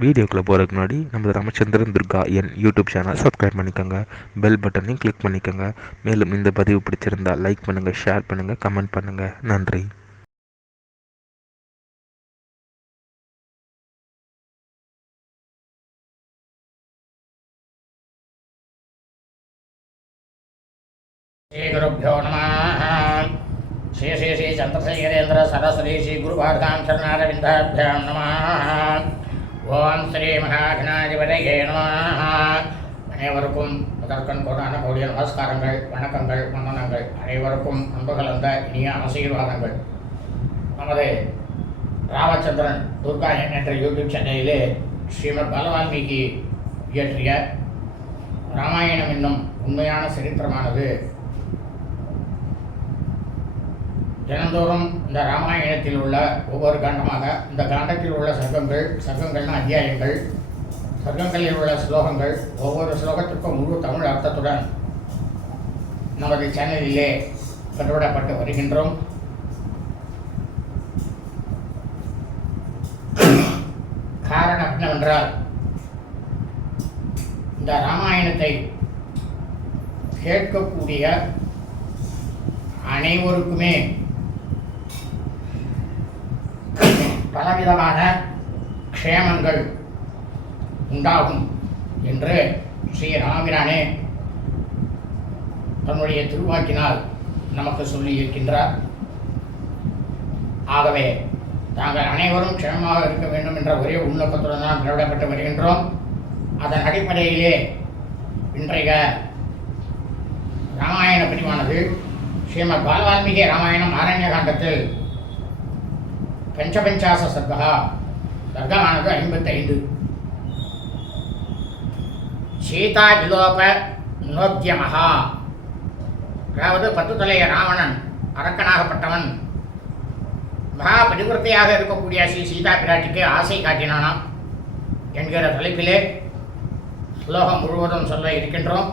வீடியோக்குள்ளே போகிறதுக்கு முன்னாடி நம்ம ராமச்சந்திரன் துர்கா என் யூடியூப் சேனல் சப்ஸ்கிரைப் பண்ணிக்கோங்க, பெல் பட்டனையும் கிளிக் பண்ணிக்கோங்க. மேலும் இந்த பதிவு பிடிச்சிருந்தால் லைக் பண்ணுங்கள், ஷேர் பண்ணுங்கள், கமெண்ட் பண்ணுங்கள். நன்றி. श्री गुरुभ्यो नमः। श्री श्री श्री चंद्रशेखरेन्द्र सरस्वती श्री गुरुपादां शरणारविन्दाभ्यां नमः। ஓம் ஸ்ரீ மகாகணாதிபதியே நமः. அனைவருக்கும் முதற்கண் கோடான கோடிய நமஸ்காரங்கள், வணக்கங்கள், வந்தனங்கள். அனைவருக்கும் அன்பு கலந்த இனிய ஆசீர்வாதங்கள். நமது ராமச்சந்திரன் துர்கா என்ற யூடியூப் சேனலிலே ஸ்ரீமத் பாலவால்மீகி இயற்றிய ராமாயணம் என்னும் உண்மையான சரித்திரமானது தினந்தோறும் இந்த ராமாயணத்தில் உள்ள ஒவ்வொரு காண்டமாக, இந்த காண்டத்தில் உள்ள சர்க்கங்கள்னா அத்தியாயங்கள், சர்க்கங்களில் உள்ள ஸ்லோகங்கள், ஒவ்வொரு ஸ்லோகத்திற்கும் முழு தமிழ் அர்த்தத்துடன் நமது சேனலிலே பதிவிடப்பட்டு வருகின்றோம். காரணம் என்னவென்றால், இந்த ராமாயணத்தை கேட்கக்கூடிய அனைவருக்குமே பலவிதமான க்ஷேமங்கள் உண்டாகும் என்று ஸ்ரீராமிரானே தன்னுடைய திருவாக்கினால் நமக்கு சொல்லி இருக்கின்றார். ஆகவே தாங்கள் அனைவரும் க்ஷேமமாக இருக்க வேண்டும் என்ற ஒரே உள்நோக்கத்துடன் தான் நிலவிடப்பட்டு வருகின்றோம். அதன் அடிப்படையிலே இன்றைய ராமாயண பதிவானது ஸ்ரீமத் பாலவால்மீகி ராமாயணம் ஆரண்ய காண்டத்தில் பஞ்சபஞ்சாச சர்க்கமானது 55. சீதா விலோப நோத்தியமஹா, அதாவது 10 தலைய ராவணன் அரக்கனாகப்பட்டவன் மகா பதிவிரத்தையாக இருக்கக்கூடிய ஸ்ரீ சீதா பிராட்டிக்கு ஆசை காட்டினானாம் என்கிற தலைப்பிலே ஸ்லோகம் முழுவதும் சொல்ல இருக்கின்றோம்.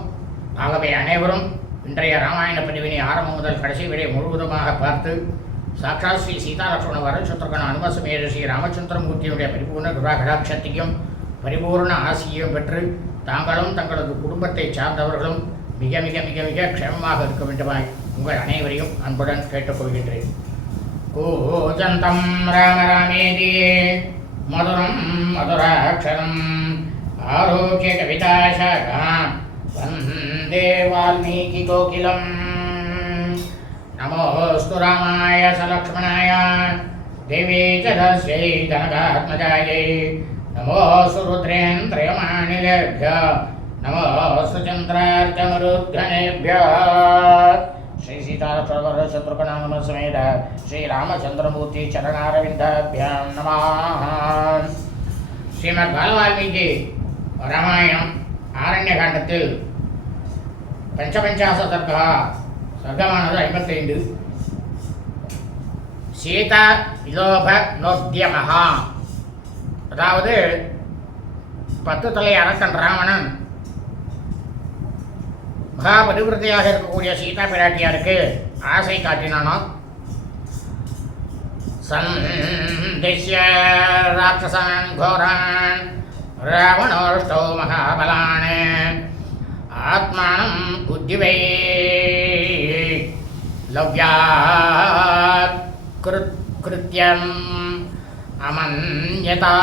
ஆகவே அனைவரும் இன்றைய ராமாயண பதிவினை ஆரம்பம் முதல் கடைசி வரை முழுவதுமாக பார்த்து சாட்சாத் ஸ்ரீ சீதாலட்சுமண வரசத்ருகன அனுமசமேத ஸ்ரீ ராமச்சந்திரமூர்த்தியுடைய பரிபூர்ண குருகடாட்சத்தையும் பரிபூர்ண ஆசியையும் பெற்று தாங்களும் தங்களது குடும்பத்தை சார்ந்தவர்களும் மிக மிக மிக மிக க்ஷேமமாக இருக்க வேண்டுமாய் உங்கள் அனைவரையும் அன்புடன் கேட்டுக்கொள்கின்றேன். கூஜந்தம் ராம ராமேதி மதுரம் மதுராட்சரம் ஆரோக்கிய கவிதாசாகாம் வந்தே வால்மீகி கோகிலம். நமோஸ்து ராமாய சலக்ஷ்மணாய தேவி ச தஸ்யை ஜனகாத்மஜாயை நமோஸ்து ருத்ரேந்திரயமானிலேभ्यो நமோஸ்து சந்திரார்ச்சமருத்கணேभ्यो. ஸ்ரீ சீதாலக்ஷ்மண சத்ருகண சமேத ஸ்ரீ ராமச்சந்திரமூர்த்தி சரணாரவிந்தாभ्यां நமः. ஸ்ரீமத் பாலவால்மீகி ராமாயணம் ஆரண்ய காண்டத்தில் பஞ்சபஞ்சாச சர்க்கமானது 55. சீதா விலோப நோத்தியமஹா, அதாவது 10 தலை அரக்கன் ராவணன் மகாபதிவிரதையாக இருக்கக்கூடிய சீதா பிராட்டியாருக்கு ஆசை காட்டினானாம். சந்திஷ்ய ராட்சசான் கோரான் ராவணோஷ்டோ மகாபலான் ஆத்மானம் புத்திவை லவ்யாத் கிருத்யம் அமன்யதா.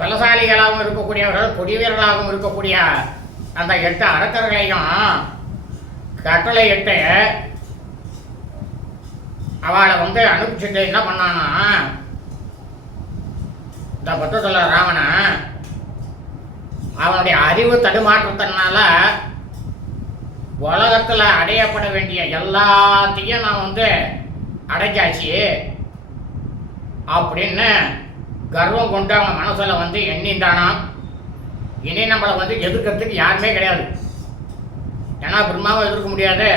பலசாலிகளாகவும் இருக்கக்கூடியவர்கள், கொடிவீரர்களாகவும் இருக்கக்கூடிய அந்த 8 அரக்கர்களையும் கட்டளையிட்டு அவளை அனுப்பிச்சுட்டு என்ன பண்ணானா, இந்த 10 தலை ராவணன் அவனுடைய அறிவு தடுமாற்றத்தினால உலகத்தில் அடையப்பட வேண்டிய எல்லாத்தையும் நான் அடைஞ்சாச்சு அப்படின்னு கர்வம் கொண்டு அவன் மனசில் எண்ணின்றானாம். இனி நம்மளை எதிர்க்கிறதுக்கு யாருமே கிடையாது. ஏன்னா பிரம்மாவும் எதிர்க்க முடியாது,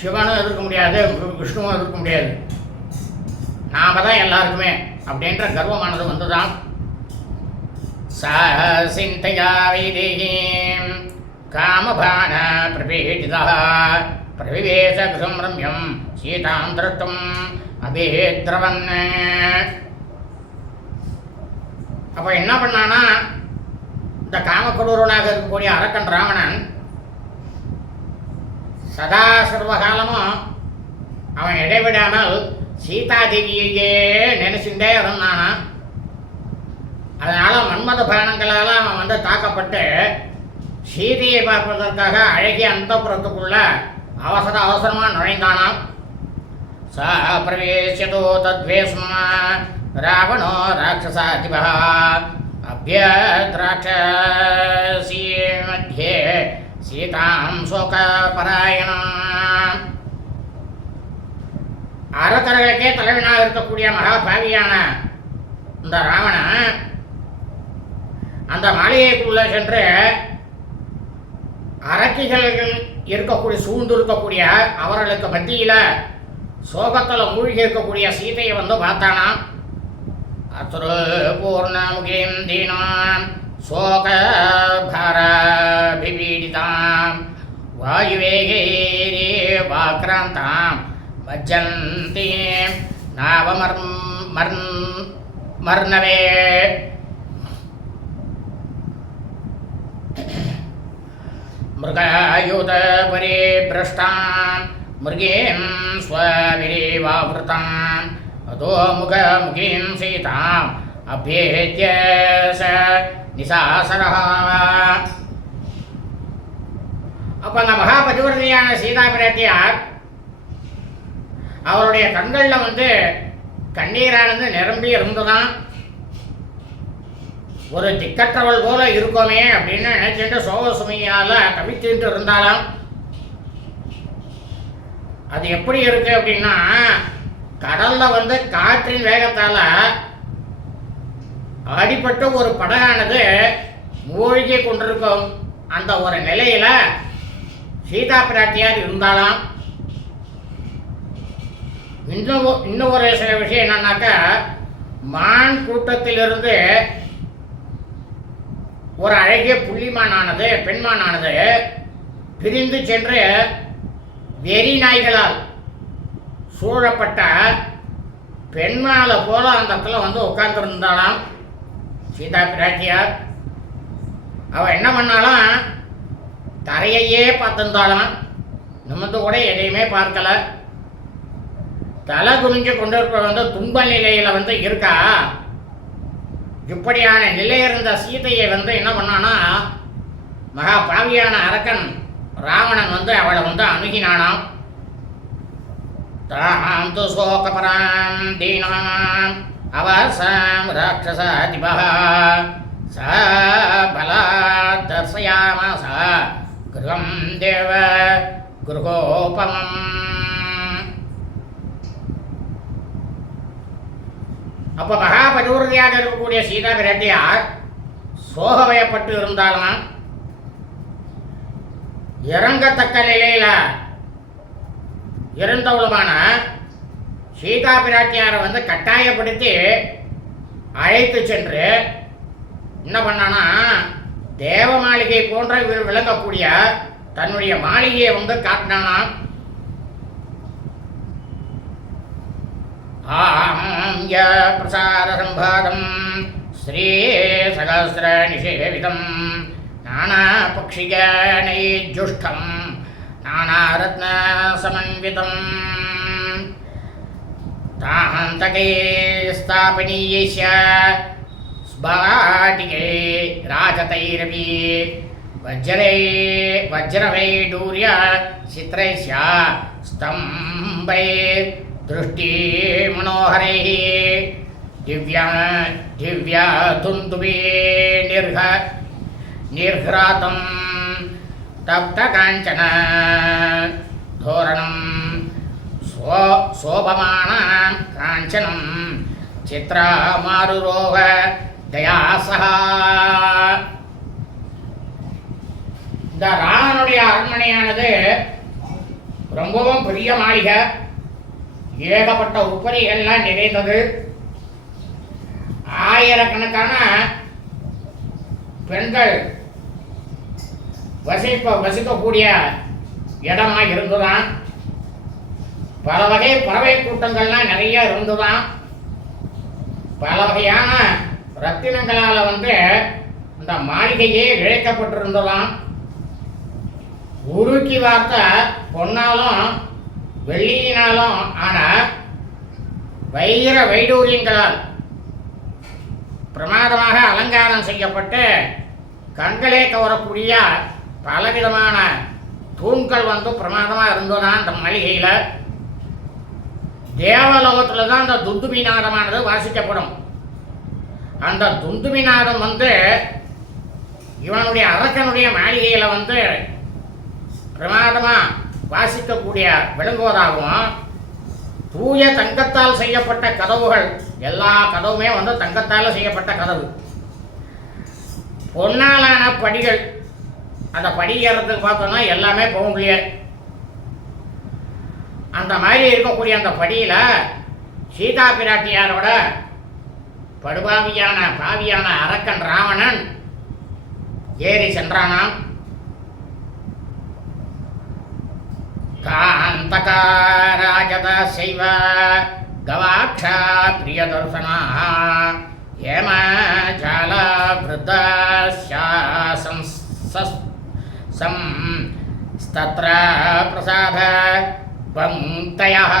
சிவனும் எதிர்க்க முடியாது, விஷ்ணுவும் எதிர்க்க முடியாது, நாம தான் எல்லாருக்குமே அப்படின்ற கர்வமானது வந்துதான். சிந்தையா வைதேகீம் காமபான பிரபீடிதா பிரவிவேச கிருஷம் ரம்யம் சீதாம் திருஷ்டும் அபேத்ரவன். அப்போ என்ன பண்ணானா, இந்த காமக்கொடூரனாக இருக்கக்கூடிய அரக்கன் ராவணன் சதா சர்வகாலமும் அவன் இடைவிடாமல் சீதாதேவியையே நினைச்சுட்டே இருந்தானா. அதனால மன்மத பானங்களால் அவன் தாக்கப்பட்டு சீதையை பார்ப்பதற்காக அழகிய அந்தப்புறத்துக்குள்ள அவசரமாக நுழைந்தானாம். சா பிரவேசியதோ தத்வேஸ்ம ராவணோ ராட்சசாதிபா அப்யத்ராட்சசி மத்தியே சீதாம் சோகபராயணம். அரக்கர்களுக்கே தலைவனாக இருக்கக்கூடிய மகாபாவியான இந்த ராவணன் அந்த மாளிகைக்குள்ள சென்று அரக்கிகள் இருக்கக்கூடிய சூழ்ந்திருக்கக்கூடிய அவர்களுக்கு மத்தியில் சோகத்தில் மூழ்கி இருக்கக்கூடிய சீதையை பார்த்தானா. அசுர பூர்ணமுகீம் தீனாம் சோக பாரபிபீடிதாம் வாயுவேகேரே வாக்ராந்தாம் வஜ்ஜந்தீம் மர்ணவே. மிருகாயுத பரிபிரஷ்டாம் மிருகேம் ஸ்வவிரேவாவிருதாம் அதோ முகமுகீம் சீதாம் அபேத்ய ச நிசாசரஹ. அப்போ அந்த மகாபதிவர்த்தியான சீதா பிராட்டியார் அவருடைய கண்களில் கண்ணீரானது நிரம்பி இருந்துதான். ஒரு திக்கற்றவள் போல இருக்கோமே அப்படின்னு நினைச்சுட்டு சோக சுமையினால தவிச்சுட்டு இருந்தாலும் அது எப்படி இருக்கு அப்படின்னா, கடல்ல காற்றின் வேகத்தால அடிபட்டு ஒரு படகானது மூழ்கி கொண்டிருக்கும் அந்த ஒரு நிலையில சீதா பிராட்டியார் இருந்தாலாம். இன்னும் ஒரு சில விஷயம் என்னன்னாக்கா, மான் கூட்டத்திலிருந்து ஒரு அழகிய புள்ளிமானானது பெண்மானானது பிரிந்து சென்று வெறி நாய்களால் சூழப்பட்ட பெண்மாலை போல அந்த இடத்துல உட்கார்ந்துருந்தாலாம் சீதா பிராட்டியார். அவள் என்ன பண்ணாலும் தரையையே பார்த்துருந்தாலும் நிமிர்ந்து கூட எதையுமே பார்க்கல. தலை குனிஞ்சு கொண்டிருப்ப துன்ப நிலையில இருக்கா. இப்படியான நிலை இருந்த சீதையை என்ன பண்ணானா, மகா பாவியான அரக்கன் ராவணன் அவளை அணுகினானாம். தாம் து சோகபராம் தீனாம் அவசாம் ராட்சசாதிபா ச பலாத் தர்சயாமாஸ கிருஹம் தேவ கிருஹோபமம். அப்போ மகாபதிவர்த்தியாக இருக்கக்கூடிய சீதா பிராட்டியார் சோகவயப்பட்டு இருந்தாலும் இறங்கத்தக்க நிலையில இருந்தவளுமான சீதா பிராட்டியாரை கட்டாயப்படுத்தி அழைத்து சென்று என்ன பண்ணானா, தேவ மாளிகை போன்ற விளங்கக்கூடிய தன்னுடைய மாளிகையை காட்டினானா. ஆம்ய பிரசார சம்பாதம் ஸ்ரீ சகஸ்ர நிஷேவிதம் நானா பக்ஷிகணைஜுஷ்டம் நானா ரத்ன சமன்விதம் தாந்தகே ஸ்தாபனீயஸ்ய ஸ்பாட்டிகே ராஜதைரபி வஜ்ரவைடூர்ய சித்ரைஸ்ய ஸ்தம்பை दृष्टि मनोहरे दिव्या धुंदुबी निर्घ्रातं तप्त कांचन धोरणं शोभमानं कांचनं चित्रमारुरोह दयासः. இந்த ராவனுடைய அரண்மனையானது ரொம்பவும் பெரிய மாளிகை, ஏகப்பட்ட உப்பரிகள்லாம் நிறைந்தது. ஆயிரக்கணக்கான பெண்கள் வசிக்கக்கூடிய இடமா இருந்துதான். பல வகை பறவை கூட்டங்கள்லாம் நிறைய இருந்துதான். பல வகையான ரத்தினங்களால இந்த மாளிகையே இழைக்கப்பட்டிருந்ததாம். உருக்கி வார்த்த பொன்னாலும் வெள்ளியினாலும் ஆன வைர வைடூரியங்களால் பிரமாதமாக அலங்காரம் செய்யப்பட்டு கண்களே கவரக்கூடிய பலவிதமான தூண்கள் பிரமாதமாக இருந்ததுதான் இந்த மாளிகையில். தேவலோகத்தில் தான் அந்த துந்துபிநாதமானது வாசிக்கப்படும். அந்த துந்துபிநாதம் இவனுடைய அரக்கனுடைய மாளிகையில் பிரமாதமாக வாசிக்கக்கூடிய விளங்குவதாகவும், தூய தங்கத்தால் செய்யப்பட்ட கதவுகள், எல்லா கதவுமே தங்கத்தால் செய்யப்பட்ட கதவு, பொன்னாலான படிகள், அந்த படி ஏறதுக்கு பார்த்தோம்னா எல்லாமே போக முடியாது. அந்த மாதிரி இருக்கக்கூடிய அந்த படியில் சீதா பிராட்டியாரோட பாவியான அரக்கன் ராவணன் ஏறி சென்றானாம். காந்தகாராஜத சைவ கவாட்சா பிரியதர்சனா ஏம ஜால விருத்தஸ்தத்ர பிரசாத பங்க்தயः.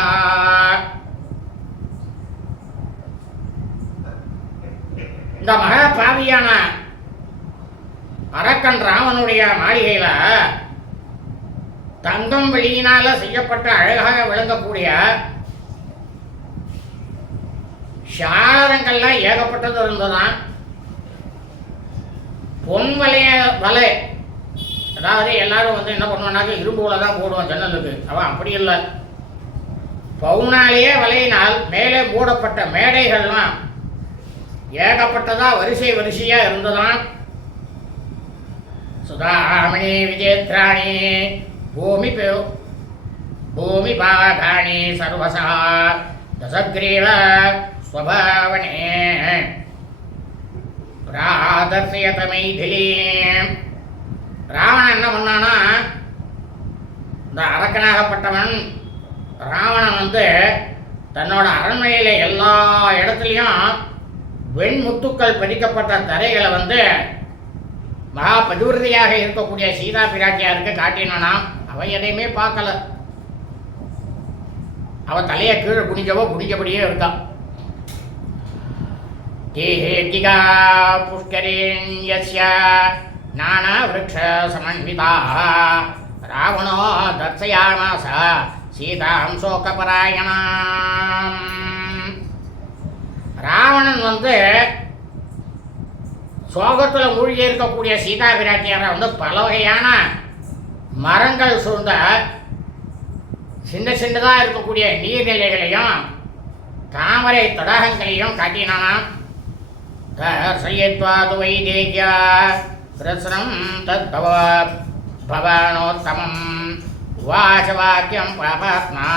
இந்த மகா பாவியான அரக்கன் ராமனுடைய மாளிகையில் தங்கம் வெளியினால செய்யப்பட்ட அழகாக விளங்கக்கூடிய சாளரங்கள்லாம் ஏகப்பட்டது இருந்ததுதான். பொன் வலை, அதாவது எல்லாரும் என்ன பண்ணுவாங்க, இரும்புல தான் போடுவோம் ஜன்னலுக்கு. அவன் அப்படி இல்லை, பவுனாலேயே வலையினால் மேலே மூடப்பட்ட மேடைகள்லாம் ஏகப்பட்டதா வரிசையா இருந்ததுதான். சுதாமணி விஜேத்ராணி பூமி பாகாணி சர்வசா தசக்ரீவ ஸ்வபாவனே பிராதர்சயத மைதிலீம். ராவணன் என்ன பண்ணானா, இந்த அரக்கனாகப்பட்டவன் ராவணன் தன்னோட அரண்மனையில எல்லா இடத்துலையும் வெண்முத்துக்கள் பதிக்கப்பட்ட தரைகளை மகா பதிவிரதையாக இருக்கக்கூடிய சீதா பிராட்டியாருக்கு காட்டினானாம். அவன் எதையுமே பார்க்கல. அவன் தலையை கீழே குனிஞ்சபடியே இருக்கான். தேஹேதிகா புஷ்கரேண்யஸ்ய நானா விருக்ஷ சமன்விதாः ராவணோ தர்சயாமாஸ சீதாம் சோகபராயணாம். ராவணன் சோகத்தில் மூழ்கி இருக்கக்கூடிய சீதா பிராட்டியாரை பல வகையான மரங்கள் சூழ்ந்த சின்னதாக இருக்கக்கூடிய நீர்நிலைகளையும் தாமரை தடாகங்களையும் காட்டினானாம். தர்சயத்வாது வைதேகியா கிருஷ்ணம் தத் பவனோத்தமம் வாசவாக்கியம் பாபாத்மா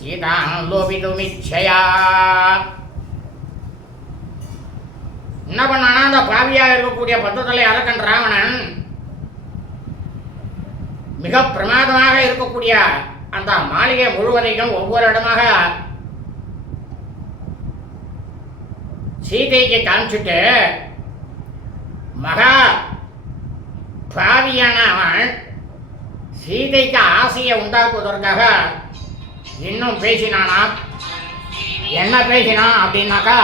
சீதாம் லோபிதுமிச்சயா. என்ன பண்ணானா, அந்த பாவியாக இருக்கக்கூடிய பத்தத்தலை அரக்கன் ராவணன் மிக பிரமாதமாக இருக்கக்கூடிய அந்த மாளிகை முழுவதையும் ஒவ்வொரு இடமாக சீதைக்கு காமிச்சுட்டு, மகா பாவியான அவன் சீதைக்கு ஆசையை உண்டாக்குவதற்காக இன்னும் பேசினானா. என்ன பேசினான் அப்படின்னாக்கா,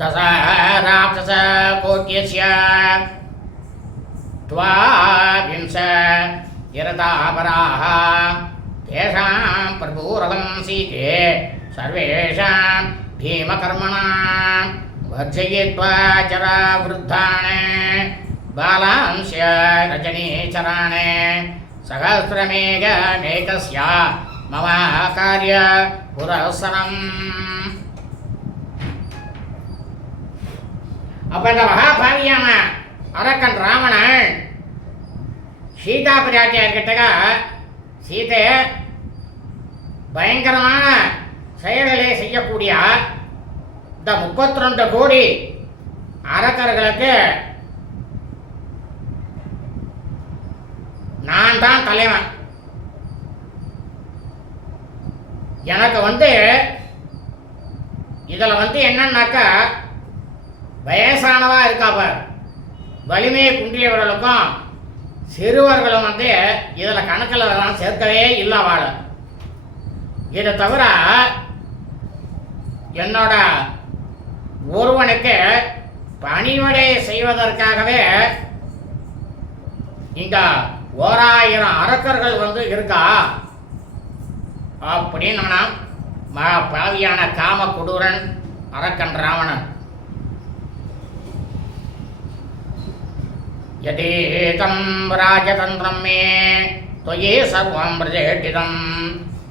தசராட்சச கோட்யஸ்ய த்வாவிம்ச இரதாபராः தேஷாம் பிரபூரகம் சீதே சர்வேஷாம் பீமகர்மணாம் வர்ஜயித்வா ஜராவருத்தாन् பாலாம்ஸ்ய ரஜனீச்சராन् சகஸ்ரமேகமேகஸ்ய மம கார்ய புரஸ்ஸரம். அப்ப இந்த மகாபாவியான அரக்கன் ராவணன் சீதா பிராட்டியார்கிட்ட சீதை பயங்கரமான செயல்களை செய்யக்கூடிய இந்த 32 கோடி அரக்கர்களுக்கு நான் தான் தலைவன். எனக்கு இதில் என்னன்னாக்கா வயசானவா இருக்காப்பார், வலிமையை குன்றியவர்களுக்கும் சிறுவர்களும் இதில் கணக்கில் சேர்க்கவே இல்லை வாழ. இதை தவிர என்னோட ஒருவனுக்கு பணிவிடை செய்வதற்காகவே இங்க 1000 அரக்கர்கள் இருக்கா அப்படின்னு பாவியான காம கொடூரன் அரக்கன் ராவணன். யதேதம் ராஜதந்திரம் மே त्वयि सर्वं प्रजेटितं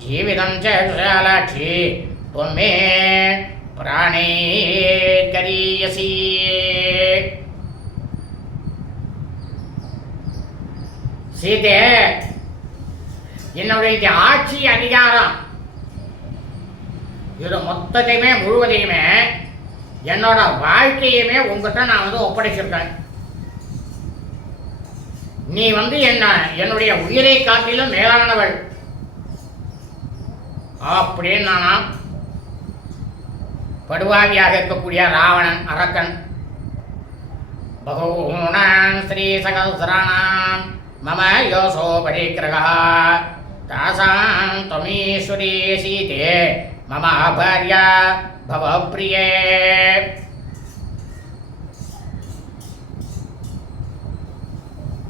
जीवितं च विशालाक्षी त्वं मे प्राणे करीयसी. சீதே, என்னுடைய ஆட்சி அதிகாரம் இது மொத்தத்தையுமே முழுவதையுமே என்னோட வாழ்க்கையுமே உங்ககிட்ட நான் ஒப்படைச்சிருக்கேன். நீ என்னுடைய உயிரை காட்டிலும் மேலானவள் அப்படின்னு நானா படுவாவியாக இருக்கக்கூடிய ராவணன் அரக்கன். பகூனாம் ஸ்ரீ சகஸ்ராணாம் மம யோசோ பரிக்கிரகா தாசாம் त्वमीश्वरी சீதே மம பார்யா பவ பிரியே.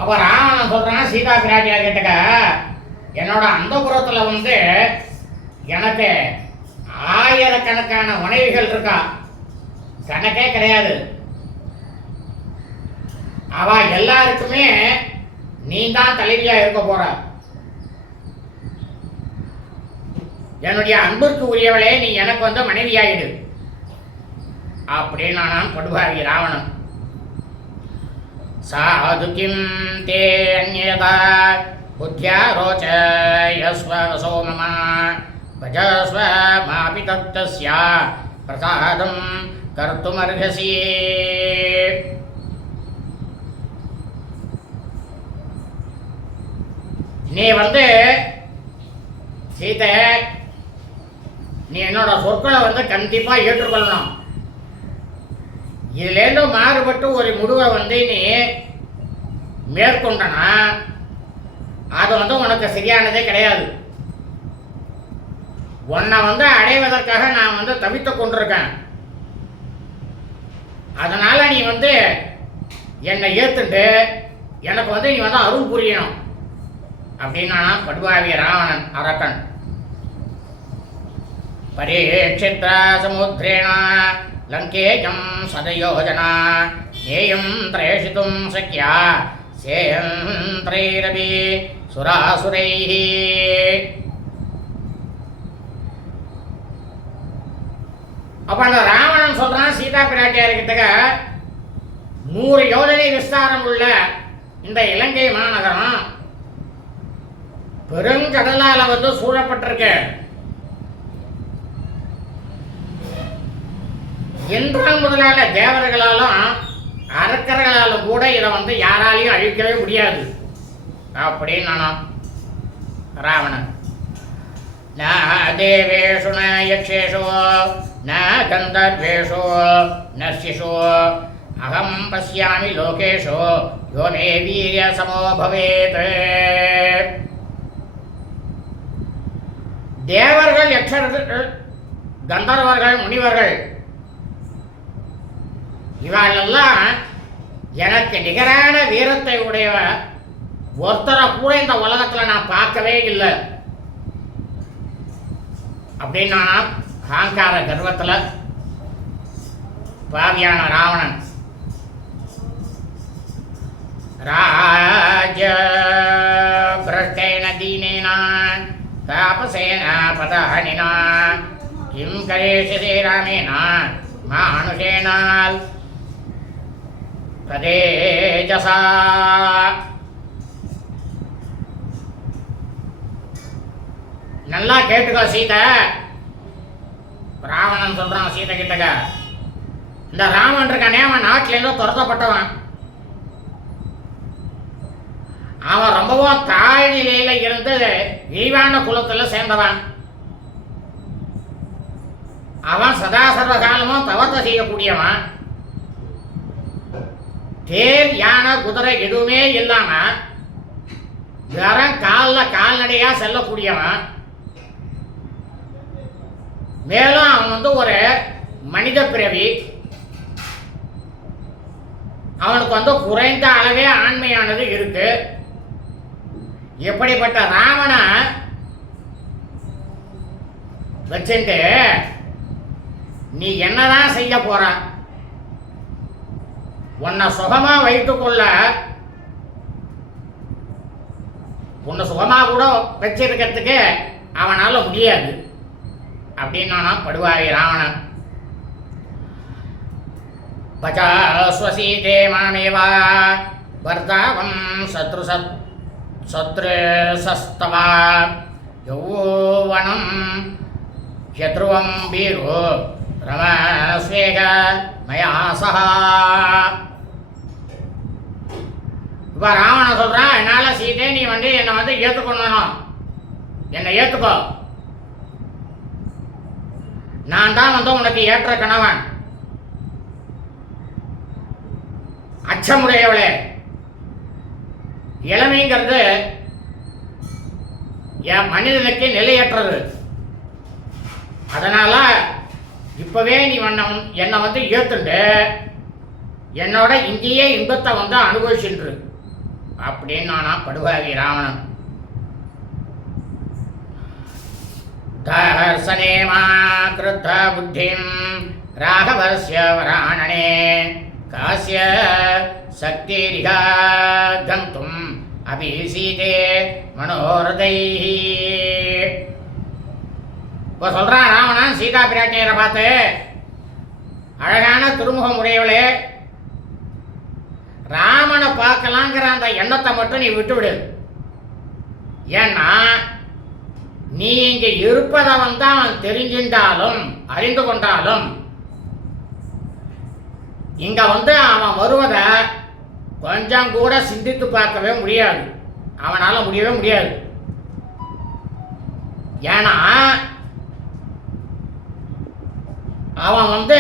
அப்ப ராவணன் சொல்றான் சீதா பிராட்டியார் கிட்டக்க, என்னோட அந்தபுரத்துல எனக்கு ஆயிரக்கணக்கான மனைவிகள் இருக்கா, கணக்கே கிடையாது. அவ எல்லாருக்குமே நீ தான் தலைவியா இருக்க போற. என்னுடைய அன்பிற்கு உரியவளே, நீ எனக்கு மனைவியாயிடு அப்படின்னு நான் படுவாவி ராவணன். சாது கிம் தே அன்யதா புத்யா ரோச்சயஸ்வ வசோ மம பஜஸ்வ மாபி தத்தஸ்யா பிரசாதம் கர்த்துமர்ஹசி. நீ சீதை, நீ என்னோட சொற்களை கண்டிப்பா ஏற்றுக்கொள்ளணும். இதுலேருந்து மாறுபட்டு ஒரு முடிவை நீ மேற்கொண்டனா அது உனக்கு சரியானதே கிடையாது. உன்னை அடைவதற்காக நான் தவித்துக் கொண்டிருக்கேன். அதனால நீ என்னை ஏத்துட்டு எனக்கு நீ அருள் புரியணும் அப்படின்னா படுவாவி ராவணன் அரக்கன். பரீட்சித்ர சமுத்ரேண லங்கேயம் சதயோஜனா நேயம் பிரேஷிதும் சக்யா சேயந்திரைரபி சுராசுரைः. அப்ப அந்த ராவணன் சொல்றான் சீதா பிராட்டியார்கிட்ட, 100 யோஜனை விஸ்தாரம் உள்ள இந்த இலங்கை மாநகரம் பெருங்கடலால சூழப்பட்டிருக்கு. இன்றால் முதலான தேவர்களாலும் அரக்கர்களாலும் கூட இதை யாராலையும் அழிக்கவே முடியாது அப்படின்னு நானும் ராவணன். ந தேவேஷு ந யக்ஷேஷு ந கந்தர்வேஷு ந சிஷு அகம் பஸ்யாமி லோகேஷு யோ மே வீர்ய சமோ பவேத். தேவர்கள், யக்ஷர்கள், கந்தர்வர்கள், முனிவர்கள் இவாளெல்லாம் எனக்கு நிகரான வீரத்தை உடைய ஒருத்தரை கூட இந்த உலகத்தில் நான் பார்க்கவே இல்லை அப்படின்னா அகங்கார கர்வத்தில் பாவியான ராவணன். ராஜ பிரஷ்டேன தீனேன தாபசேன பதஹனினா கிம் கரேஷதே ராமேன மானுஷேனால் ததேஜசா. நல்லா கேட்டுக்கோ சீதை. ராவணன் சொல்றான் சீதை கிட்டக்க, இந்த ராமன் இருக்கானே அவன் நாட்டிலேருந்து துரத்தப்பட்டவன். அவன் ரொம்பவும் தாழ்நிலையில இருந்து இழிவான குலத்துல சேர்ந்தவன். அவன் சதா சர்வ காலமும் தவத்தை செய்யக்கூடியவன். தேர் யானை குதிரை எதுவுமே இல்லாம வெறும் கால்நடையா செல்லக்கூடியவன். மேலும் அவன் ஒரு மனித பிறவி. அவனுக்கு குறைந்த அளவே ஆண்மையானது இருக்கு. எப்படிப்பட்ட ராவணனை வச்சுட்டு நீ என்னதான் செய்ய போற? உன்னை சுகமா வைத்துக்கொள்ள, உன்னை சுகமா கூட வச்சிருக்கிறதுக்கு அவனால முடியாது அப்படின்னா படுவாய் ராவணன். பஜாஸ்வசீதே மாமேவா வர்தாவம் சத்ருசஸ்தவா யௌவனம் யத்ருவம் வீரோ ரமஸ்வேக மயா சஹா. இப்போ ராவணன் சொல்றான், என்னால சீதே நீ என்னை ஏற்றுக்கொள்ளணும், என்னை ஏற்றுக்கோ. நான் தான் உனக்கு ஏற்ற கணவன். அச்சமுடையவளே, இளமைங்கிறது என் மனிதனுக்கு நிலையற்றது. அதனால இப்பவே நீ என்னை ஏத்துண்டு என்னோட இங்கேயே இன்பத்தை அனுபவிச்சுன்று அப்படின்னு நான் படுவாவி ராவணன். தர்சனேமா கிருத்த புத்திம் ராகவஸ்ய வராணனே காஸ்ய சக்திரிகா கந்தும் அபிசீதே மனோரதைஹி. இப்போ சொல்றான் ராவணன் சீதா பிராட்டியரை பார்த்து, அழகான திருமுகம் உடையவளே, ராமனை பார்க்கலாங்கிற அந்த எண்ணத்தை மட்டும் நீ விட்டுவிடு. ஏன்னா நீ இங்க இருப்பதை அவன் தெரிஞ்சின்றாலும் அறிந்து கொண்டாலும் இங்க அவன் வருவதை கொஞ்சம் கூட சிந்தித்து பார்க்கவே முடியாது. அவனால முடியவே முடியாது. ஏன்னா அவன்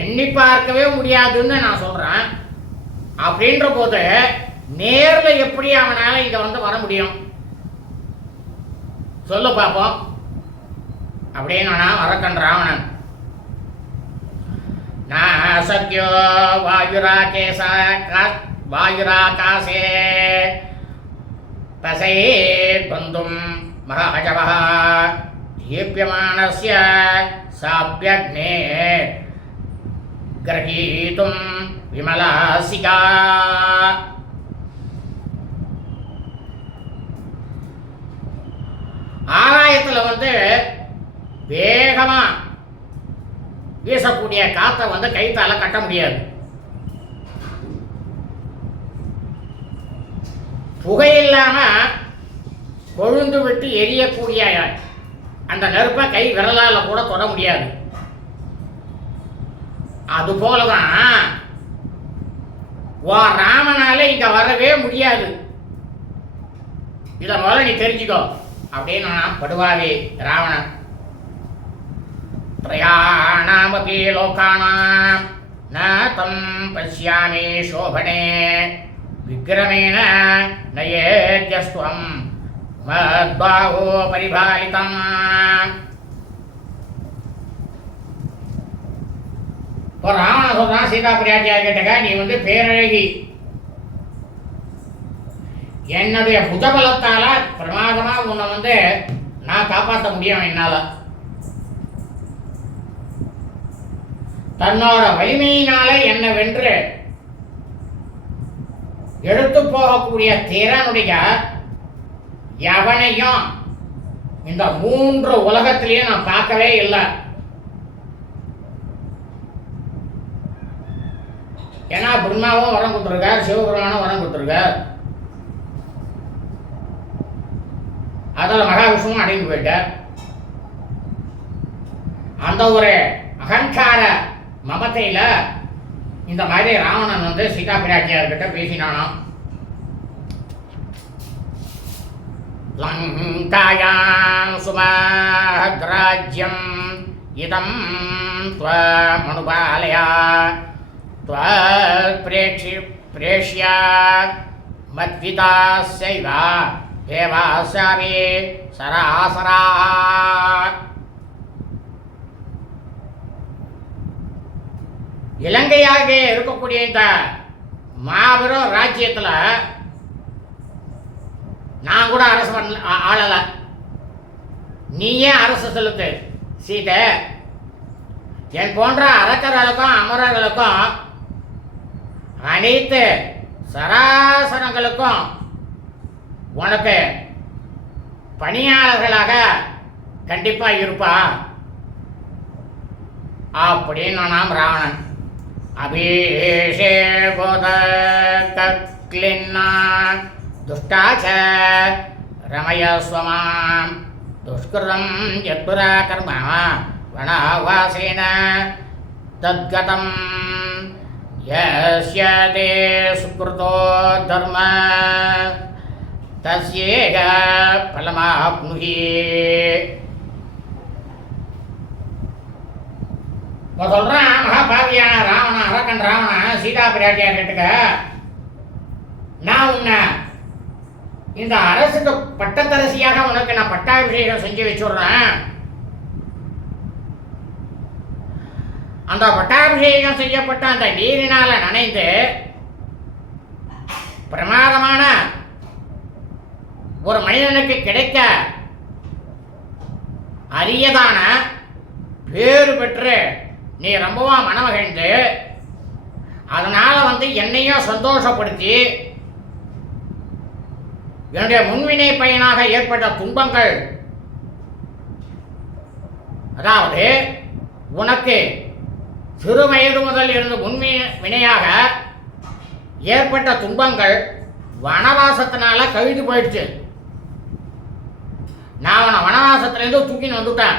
எண்ணி பார்க்கவே முடியாதுன்னு நான் சொல்றேன். அப்படின்ற போது நேர்ல எப்படி அவனால இங்க வர முடியும் சொல்லு பார்ப்போம் அப்படின்னு வரக்கன் ராவணன். சத்யோ வாயுராகாசே தசை பந்தும் மகாஜவः தீப்யமானஸ்ய சாப்யக்னே கிரஹீதும் விமலாசிகா. ஆகாயத்தில் வேகமா வீசக்கூடிய காற்றை கைத்தால கட்ட முடியாது. புகையில்லாம கொழுந்து விட்டு எரியக்கூடிய அந்த நெருப்பை கை விரலால கூட தொட முடியாது. அது போலதான் ராமனால இங்க வரவே முடியாது. இத முதல்ல நீ தெரிஞ்சுக்கோ அப்படின்னு படுவாவே ராவணன். த்ரயாணாமபி லோகானாம் ந தம் பஷ்யாமி சோபனே விக்ரமேண நயேத்யஸ்வம் மத்பாஹோ பரிபாலிதம். இப்போ ராவணன் சொல்றான் சீதா பிராட்டியா கிட்டக்க, நீ பேரழகி, என்னுடைய புஜபலத்தால பிரமாதமா உன்னை நான் காப்பாற்ற முடியும். என்னால தன்னோட வலிமையினால என்னை வென்று எடுத்து போகக்கூடிய திறனுடைய எவனையும் இந்த 3 உலகத்திலேயே நான் பார்க்கவே இல்லை. ஏன்னா பிரம்மாவும் வரம் கொடுத்துருக்கார், சிவபெருமானும் வரம் கொடுத்துருக்கார். அதில் மகாவிஷ்ணுவும் அடைந்து போயிட்டார். அந்த ஒரு அகங்கார மமத்தையில இந்த மாதிரி ராவணன் வந்து சீதா பிராட்டியார்கிட்ட பேசினானாம். லங்காயாம் சுமத்ராஜ்யம் இதம் த்வமனுபாலயா பிரேஷ்ய மத்விதாஸ்யைவ தேவாஸ்யாமி சராசரா. இலங்கையாக இருக்கக்கூடிய இந்த மாபெரும் ராஜ்யத்தில் நான் கூட அரசு ஆளல, நீயே அரசு செலுத்து சீதை. என் போன்ற அரக்கர்களுக்கும் அமரர்களுக்கும் அனைத்து சராசரங்களுக்கும் உனக்கு பணியாளர்களாக கண்டிப்பா இருப்பா அப்படின்னு நாம் ராவணன். அபிஷேகோதக்லின்னான் துஷ்டாச்ச ரமயஸ்வமாம் துஷ்கிருதம் யத்புரா கர்ம வனவாசேன தத்கதம் யஸ்ய தே சுக்ருதோ தர்ம தஸ்யேக பலமாப்னுஹி. இப்போ சொல்கிறான் மகாபாவியான ராவண அரக்கன் ராவண சீதா பிராட்டியார் கேட்டுக்க, நான் உன்னை இந்த அரசுக்கு பட்டத்தரசியாக உனக்கு நான் பட்டாபிஷேகம் செஞ்சு வச்சுடுறேன். அந்த பட்டாபிஷேகம் செய்யப்பட்ட அந்த நீரினால நனைந்து பிரமாதமான ஒரு மனிதனுக்கு கிடைக்க அரியதான பேறு பெற்று நீ ரொம்பவும் மனமகிழ்ந்து அதனால வந்து என்னையும் சந்தோஷப்படுத்தி என்னுடைய முன்வினை பயனாக ஏற்பட்ட துன்பங்கள், அதாவது உனக்கு சிறு வயது முதல் இருந்து முன்வினையாக ஏற்பட்ட துன்பங்கள் வனவாசத்தினால கழிந்து போயிடுச்சு. நான் உன வனவாசத்திலேருந்து தூக்கின்னு வந்துட்டேன்,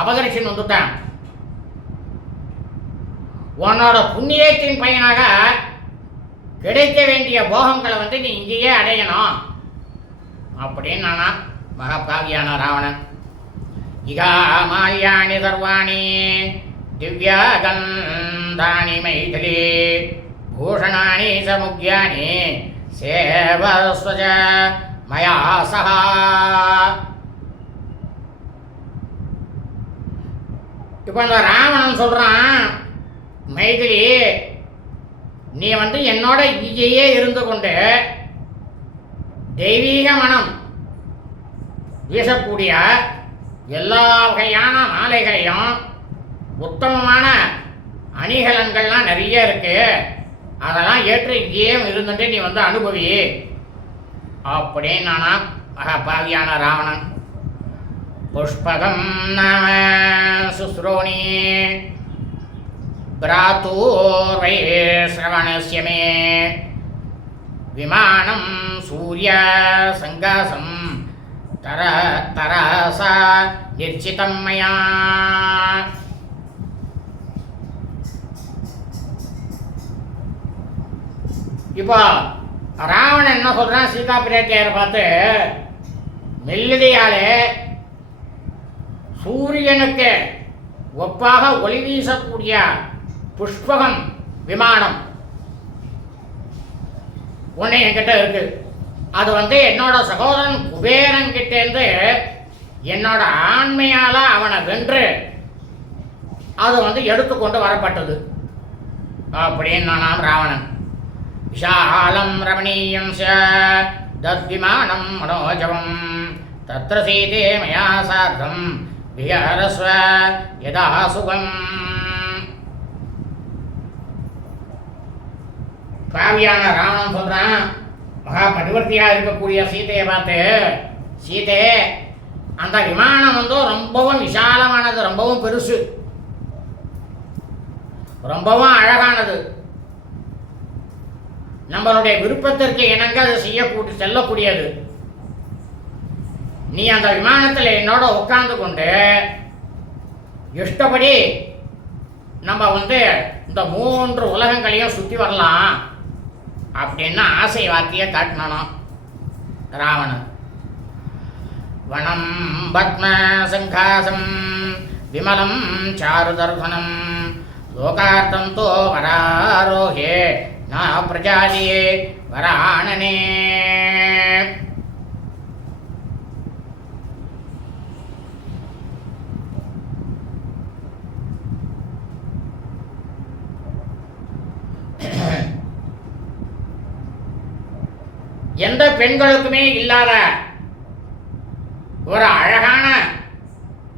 அபகரிச்சுன்னு வந்துட்டேன். உன்னோட புண்ணியத்தின் பயனாக கிடைக்க வேண்டிய போகங்களை வந்து நீ இங்கேயே அடையணும் அப்படின்னு நானா மகாபாவியான ராவணன். இகாமால்யாணி சர்வாணி திவ்யாகந்தானி மைதிலி பூஷணானி சமுக்யானி சேவஸ்வஜ மயா சஹா. இப்போ இந்த ராவணன் சொல்றான், மைதிலி நீ வந்து என்னோட இங்கேயே இருந்து கொண்டு தெய்வீக மனம் வீசக்கூடிய எல்லா வகையான மாலைகளையும் உத்தமமான அணிகலன்கள்லாம் நிறைய இருக்கு, அதெல்லாம் ஏற்று இங்கேயே இருந்துட்டு நீ வந்து அனுபவி அப்படின்னு நானா மகாபாவியான ராவணன். புஷ்பகம் நாம சுஸ்ரோணி பிராத்தூர்வை ஸ்ரவணஸ்ய மே விமானம் சூரிய சங்காசம் தரசா நிர்ச்சிதம் மயா. இப்போ ராவணன் என்ன சொல்றான், சீதா பிராட்டியாரை பார்த்து, மெல்லிடையாலே சூரியனுக்கு ஒப்பாக ஒளி வீசக்கூடிய புஷ்பகம் விமானம் ஒன்று என்கிட்ட இருக்கு. அது வந்து என்னோட சகோதரன் குபேரன் கிட்டேருந்து என்னோட ஆண்மையால அவனை வென்று அது வந்து எடுத்துக்கொண்டு வரப்பட்டது அப்படின்னு நானாம் ராவணன். விஷாலம் ரமணீயம் தத்விமானம் மனோஜவம் தத்ர சீதே மயா சார்த்தம் விஹரஸ்வ யதா சுகம். பாவியான ராவணன் சொல்றான், மகா பரிவர்த்தியா இருக்கக்கூடிய சீதையை பார்த்து, சீதை அந்த விமானம் வந்து ரொம்பவும் விசாலமானது, ரொம்பவும் பெருசு, ரொம்பவும் அழகானது, நம்மளுடைய விருப்பத்திற்கு இணங்க அது செல்லக்கூடியது. நீ அந்த விமானத்தில் என்னோட உட்கார்ந்து கொண்டு இஷ்டப்படி நம்ம வந்து இந்த 3 உலகங்களையும் சுற்றி வரலாம் அப்படின்னு ஆசை வார்த்தையை காட்டினானாம் ராவணன். வனம் பத்ம சங்காசம் விமலம் சாருதர்சனம் லோகார்த்தம் தோ வராரோஹே நா பிரஜாலியே வராணனே. எந்த பெண்களுக்குமே இல்லாத ஒரு அழகான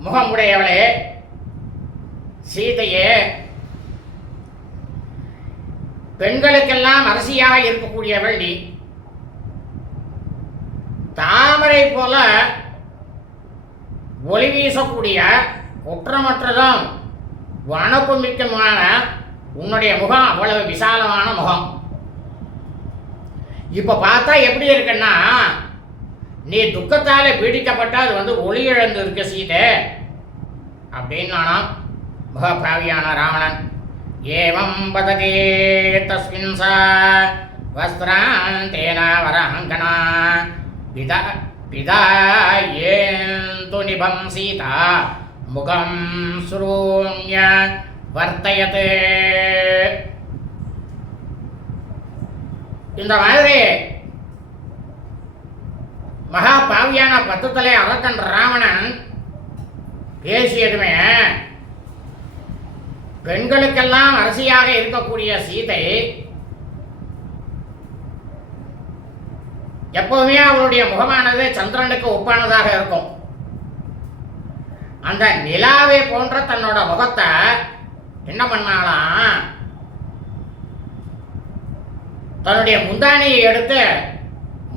முகமுடையவளே சீதையே, பெண்களுக்கெல்லாம் அரசியாக இருக்கக்கூடியவள் நீ. தாமரை போல ஒளி வீசக்கூடிய குற்றமற்றதும் வனப்பு மிக்கமான உன்னுடைய முகம் அவ்வளவு விசாலமான முகம். இப்ப பார்த்தா எப்படி இருக்குன்னா, நீ துக்கத்தால பீடிக்கப்பட்ட அது வந்து ஒளி இழந்து இருக்க சீதை அப்படின்னு முகபாவியான ராவணன். ஏவம் பததே தஸ்மின் சா வஸ்திராந்தேன வராங்கனா பிதா பிதா ஏந்து நிபம் சீதா முகம் ஸ்ரூண்ய வர்த்தயதே. இந்த மாதிரி மகா பாவியான 10 தலை அரக்கன் ராவணன் பேசியதுமே பெண்களுக்கெல்லாம் அரசியாக இருக்கக்கூடிய சீதை எப்பவுமே அவளுடைய முகமானது சந்திரனுக்கு ஒப்பானதாக இருக்கும். அந்த நிலாவை போன்ற தன்னோட முகத்தை என்ன பண்ணாலாம், தன்னுடைய முந்தானியை எடுத்து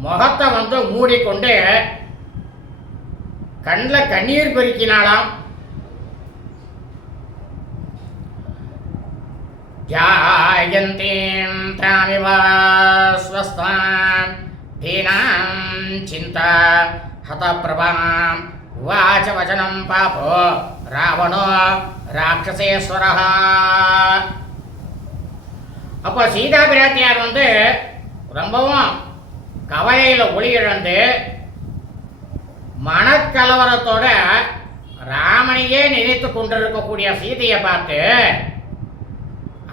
முகத்தை வந்து மூடிக்கொண்டு கண்ணில் கண்ணீர் பெருக்கினாலாம். ஜாயந்தீம் தாமிவாஸ்வஸ்தாம் தீனாம் சிந்தா ஹதப்ரபாம் வாச வசனம் பாபோ ராவணோ ராட்சசேஸ்வரஹ. அப்போ சீதா பிராட்டியார் வந்து ரொம்பவும் கவலையில் ஒளி இழந்து மனக்கலவரத்தோட ராமனையே நினைத்து கொண்டிருக்கக்கூடிய சீதையை பார்த்து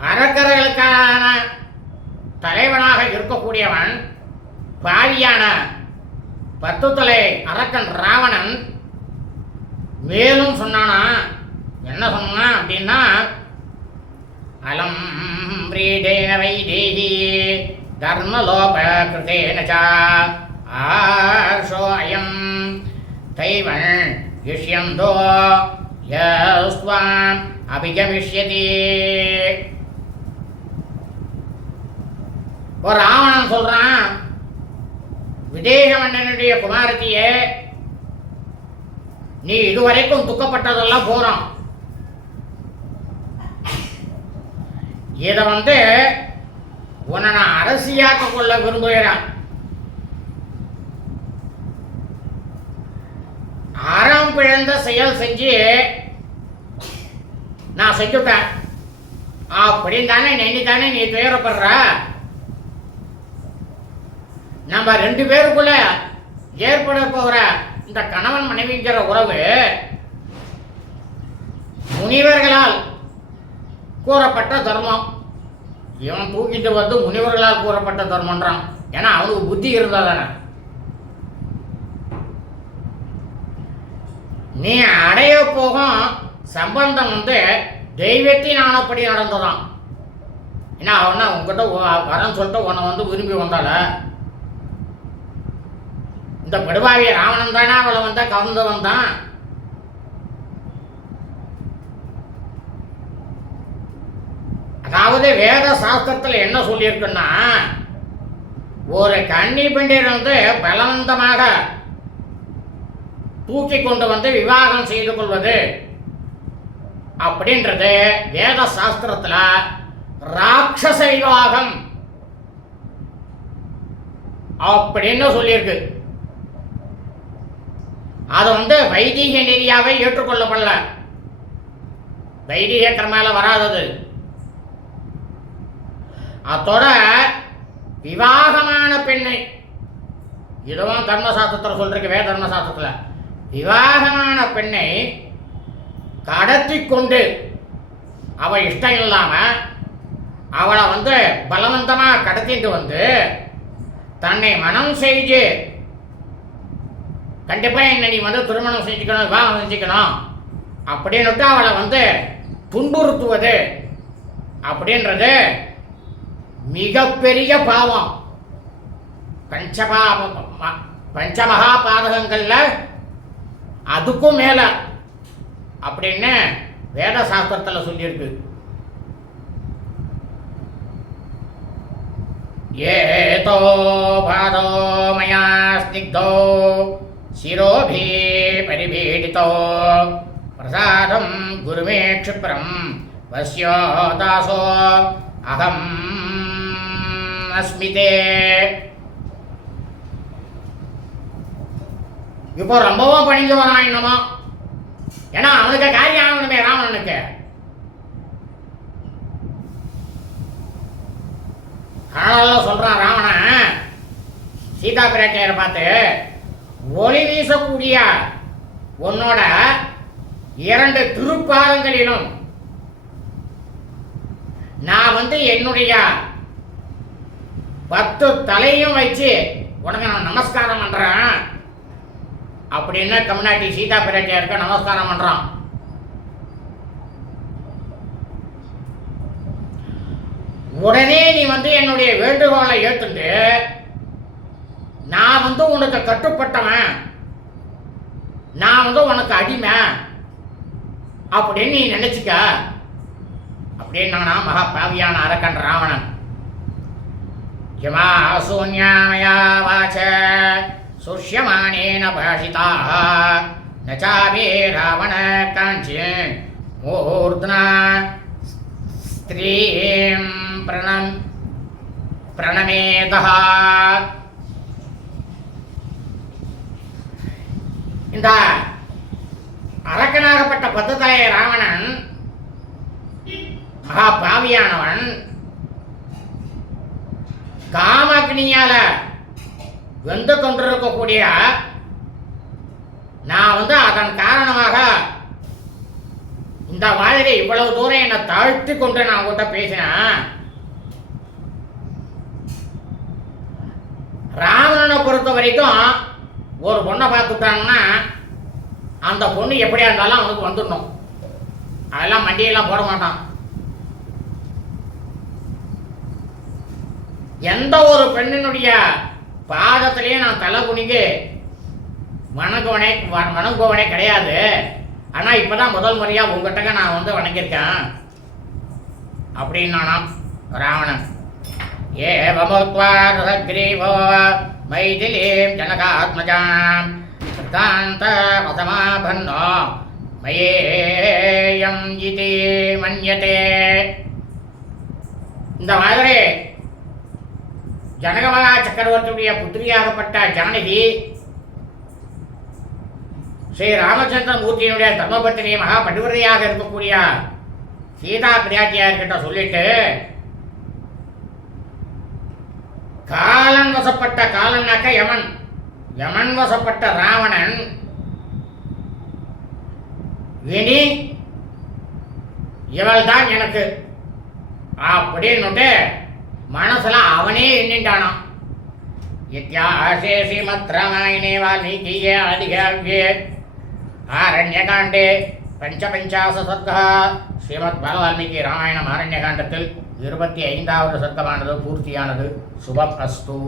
அரக்கர்களுக்கான தலைவனாக இருக்கக்கூடியவன் பாவியான 10 தலை அரக்கன் ராவணன் மேலும் சொன்னானா. என்ன சொன்னான் அப்படின்னா, அலம் ரீடேன வைதேகி தர்மலோப கிருதேன ச ஆர்ஷோ அயம் தைவன் யுஷ்யந்தோ யஸ்வாம் அபிகமிஷ்யதி. ஒரு ராவணன் சொல்றான், விதேக மன்னனுடைய குமாரத்தியே, நீ இதுவரைக்கும் துக்கப்பட்டதெல்லாம் போறோம். இதை வந்து உன்னை நான் அரசியாக்க கொள்ள விரும்புகிறேன். அறம் பிழந்த செயல் செஞ்சு நான் செஞ்சுட்டேன் அப்படின்னு தானே நினைத்தானே நீ துயரப்படுற. நம்ம 2 பேருக்குள்ள ஏற்பட போகிற இந்த கணவன் மனைவிங்கிற உறவு முனிவர்களால் கூறப்பட்ட தர்மம். இவன் தூக்கிட்டு வந்து முனிவர்களால் கூறப்பட்ட தர்மன்றான். ஏன்னா அவனுக்கு புத்தி இருந்தா தானே. நீ அடைய போகும் சம்பந்தம் வந்து தெய்வத்தின் ஆனப்படி நடந்ததான். ஏன்னா அவனா உங்ககிட்ட வரன்னு சொல்லிட்டு உன்னை வந்து விரும்பி வந்தால. இந்த படுபாவிய ராவணன் தானே அவளை வந்தா கவர்ந்தவன் தான். அதாவது வேத சாஸ்திரத்தில் என்ன சொல்லியிருக்குன்னா, ஒரு கன்னி பெண்டில் வந்து பலவந்தமாக தூக்கி கொண்டு வந்து விவாகம் செய்து கொள்வது அப்படின்றது வேத சாஸ்திரத்தில் ராட்சச விவாகம் அப்படின்னு சொல்லியிருக்கு. அது வந்து வைதிக நெறியாவே ஏற்றுக்கொள்ளப்படல. வைதிக கர்மால வராதது. அத்தோட விவாகமான பெண்ணை, இதுவும் தர்மசாஸ்திரத்தில் சொல்றீங்க, வேத தர்மசாஸ்திரத்தில் விவாகமான பெண்ணை கடத்தி கொண்டு அவ இஷ்டம் இல்லாம அவளை பலவந்தமா கடத்திட்டு தன்னை மனம் செய்து கண்டிப்பா என்ன நீ திருமணம் செஞ்சுக்கணும், விவாகம் செஞ்சுக்கணும் அப்படின்னுட்டு அவளை துன்புறுத்துவது அப்படின்றது மிகப்பெரிய பாவம். பஞ்சமகா பாதகங்கள்ல அதுக்கும் மேல அப்படின்னு வேத சாஸ்திரத்தில் சொல்லியிருக்கு. ஏதோ பாதோ மயா ஸ்னிக்தோ சிரோபி பரிபீடிதோ பிரசாதம் குருமே க்ஷிப்ரம் வஸ்யோ தாசோ அகம் அஸ்மிதே. இப்போ ரொம்பவும் பணிஞ்சு வரான் இன்னமும். ஏன்னா அவனுக்கு காரியம் ஆகணுமே ராவணனுக்கு. அதனால சொல்றான் ராவணன் சீதா பிராட்டியாரை பார்த்து, ஒளி வீசக்கூடிய உன்னோட 2 திருப்பாதங்களிலும் நான் என்னுடைய 10 தலையும் வச்சு உனக்கு நான் நமஸ்காரம் பண்றேன் அப்படின்னு கம்நாட்டி சீதா பிராட்டியாருக்கு நமஸ்காரம் பண்றான். உடனே நீ என்னுடைய வேண்டுகோளை ஏற்றுண்டு நான் உனக்கு கட்டுப்பட்டவன், நான் உனக்கு அடிமை அப்படின்னு நீ நினைச்சுக்க அப்படின்னு மகா பாவியான அரக்கன் ராவணன். சூன்யாமயா வாச சுஷ்யமானேன பாஷிதாக நச்சாவே ராவண காஞ்சி மூர்த்னா ஸ்திரீம் பிரணமேதா. இந்த அரக்கனாகப்பட்ட 10 தலைய ராவணன் மகா பாவியானவன் காமக்னியால வெந்து கொண்டிருக்கக்கூடிய நான் அதன் காரணமாக இந்த மாதிரி இவ்வளவு தூரம் என்னை தாழ்த்தி கொண்டு நான் உங்ககிட்ட பேசினேன். ராவணனை பொறுத்த வரைக்கும் ஒரு பொண்ணை பார்த்துட்டாங்கன்னா அந்த பொண்ணு எப்படியா இருந்தாலும் அவனுக்கு வந்துடணும். அதெல்லாம் மண்டியெல்லாம் போட மாட்டான். எந்த ஒரு பெண்ணினுடைய பாதத்திலேயே நான் தலை குனிந்து வணங்குவனே கிடையாது. ஆனா இப்பதான் முதல் முறையா உங்ககிட்ட நான் வணங்கியிருக்கேன் அப்படின்னானாம் ராவணன். ஏவமுத்வாரகிரீவோ மைதிலீம் ஜனகாத்மஜாம் கிருதாந்த வசமாபன்னோ மயேயம் இதி மன்யதே. இந்த மாதிரி ஜனகமகா சக்கரவர்த்தியுடைய புத்திரியாகப்பட்ட ஜானகி ஸ்ரீ ராமச்சந்திர மூர்த்தியினுடைய தர்மபத்தினி மகா பண்டிவரையாக இருக்கக்கூடிய சீதா பிராட்டியார்கிட்ட சொல்லிட்டு காலன் வசப்பட்ட, காலன்னாக்க யமன், யமன் வசப்பட்ட ராவணன் இனி இவள் தான் எனக்கு அப்படின்னுட்டு மனசுல அவனே எண்ணிட்டானான். இத்தியாசே ஸ்ரீமத் ராமாயணே வால்மீகியே ஆதிகாவ்யே ஆரண்யகாண்டே பஞ்சபஞ்சாச சர்க்கா. ஸ்ரீமத் வால்மீகி ராமாயணம் ஆரண்யகாண்டத்தில் 25வது சர்க்கமானது பூர்த்தியானது. சுபம் அஸ்து.